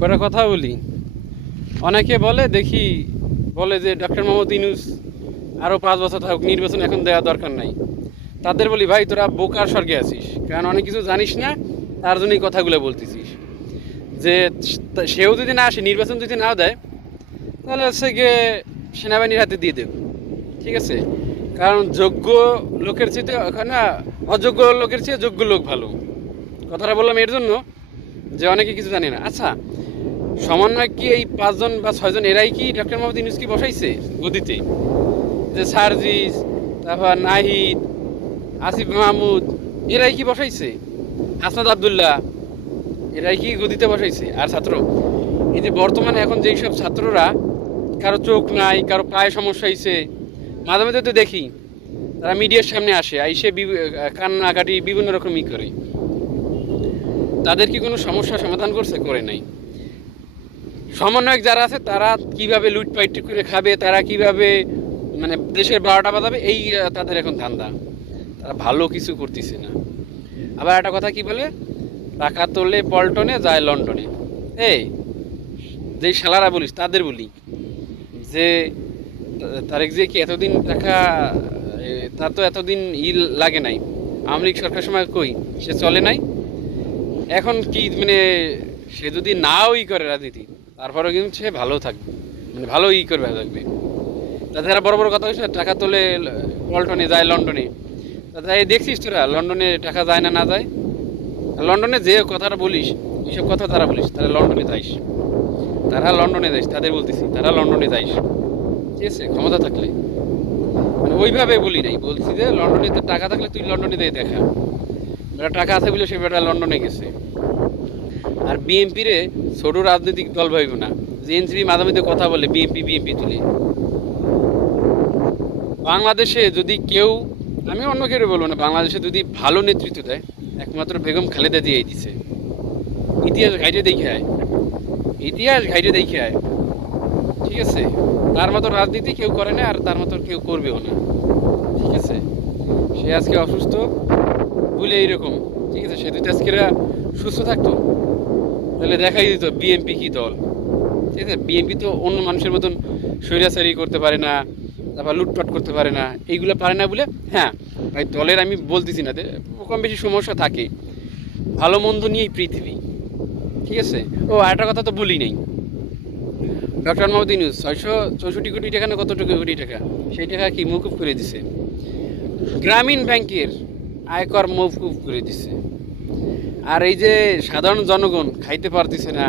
করে কথা বলি। অনেকে বলে দেখি, বলে যে ডক্টর মোহাম্মদ ইউনূস আরও 5 বছর থাকুক, নির্বাচন এখন দেওয়া দরকার নাই। তাদের বলি, ভাই তোরা বোকার স্বর্গে আছিস, কারণ অনেক কিছু জানিস না, তার জন্য এই কথাগুলো বলতেছিস। যে সেও যদি না আসে, নির্বাচন যদি না দেয়, তাহলে হচ্ছে গিয়ে সেনাবাহিনীর হাতে দিয়ে দেব, ঠিক আছে? কারণ যোগ্য লোকের চেয়ে ওখানে অযোগ্য লোকের চেয়ে যোগ্য লোক ভালো। কথাটা বললাম এর জন্য যে অনেকে কিছু জানে না। আচ্ছা, সমন্বয় কি এই 5 জন বা 6 জন এরাই কি ডক্টর মোহাম্মদ ইউনূসকে বসাইছে গদিতে? যে সার্জিস, তারপর নাহিদ, আসিফ মাহমুদ, এরাই কি বসাইছে? হাসনাত আবদুল্লাহ, এরাই কি গদিতে বসাইছে? আর ছাত্র, এই যে বর্তমানে এখন যেই সব ছাত্ররা, কারো চোখ নাই, কারো পায়ে সমস্যা হয়েছে, মাঝে মাঝে তো দেখি তারা মিডিয়ার সামনে আসে, আইসে কান্নাকাটি বিভিন্ন রকম করে। তাদের কি কোনো সমস্যার সমাধান করছে? করে নাই। সমন্বয়ক যারা আছে তারা কিভাবে লুটপাট করে খাবে, তারা কিভাবে মানে দেশের 12টা বাজাবে, এই তাদের এখন ধান্দা। তারা ভালো কিছু করতেছে না। আবার একটা কথা কি বলে, টাকা তোলে পল্টনে, যায় লন্ডনে। এই যেই শালারা বলিস তাদের বলি যে তারেক যে কি এতদিন টাকা, তার তো এতদিন লাগে নাই। আওয়ামী লীগ সরকার সময় কই সে চলে নাই? এখন কি মানে সে যদি নাও করে রাজনীতি, তারপরেও কিন্তু সে ভালো থাকবে, মানে ভালো করবে থাকবে। তাছাড়া বড় বড় কথা হচ্ছে টাকা তোলে পল্টনে, যায় লন্ডনে। তাই দেখছিস তোরা লন্ডনে টাকা যায় না, না যায়? লন্ডনে যে কথাটা বলিস, এইসব কথা তারা বলিস, তারা লন্ডনে যাইস, তারা লন্ডনে যাইস, তাদের বলতেছি তারা লন্ডনে যাইস, ঠিক আছে? ক্ষমতা থাকলে, মানে ওইভাবে বলি নাই, বলছি যে লন্ডনে তো টাকা থাকলে তুই লন্ডনে দিয়ে দেখা। বেটা টাকা আছে বলে সে বেটা লন্ডনে গেছে। আর বিএনপি রে ছোট রাজনৈতিক দল ভাইব না। যে এনসিপি মাঝে মধ্যে কথা বলে বিএনপি বিএনপি তুলে। বাংলাদেশে যদি কেউ, আমি অন্য কেউ বলবো না, বাংলাদেশে যদি ভালো নেতৃত্ব দেয়, একমাত্র বেগম খালেদা দিয়েই দিছে। ইতিহাস ঘাইটে দেখে আয়, ইতিহাস ঘাইটে দেখে আয়, ঠিক আছে? তার মতো রাজনীতি কেউ করে না, আর তার মতো কেউ করবেও না, ঠিক আছে? সে আজকে অসুস্থ বলে এইরকম, ঠিক আছে? সে যদি আজকে সুস্থ থাকতো তাহলে দেখাই দিত বিএনপি কি দল, ঠিক আছে? বিএনপি তো অন্য মানুষের মতন স্বৈরাচারী করতে পারে না, তারপর লুটপাট করতে পারে না, এইগুলো পারে না বলে। হ্যাঁ ভাই, দলের আমি বলতেছি না, কম বেশি সমস্যা থাকে, ভালো মন্দ নিয়েই পৃথিবী, ঠিক আছে? ও আরেকটা কথা তো বলি নাই, ডক্টর মোহাম্মদ ইউনূস 664 কোটি টাকা না কতটুকু কোটি টাকা, সেই টাকা কি মৌকুফ করে দিছে। গ্রামীণ ব্যাংকের আয়কর মৌকুফ করে দিছে। আর এই যে সাধারণ জনগণ খাইতে পারতেছে না,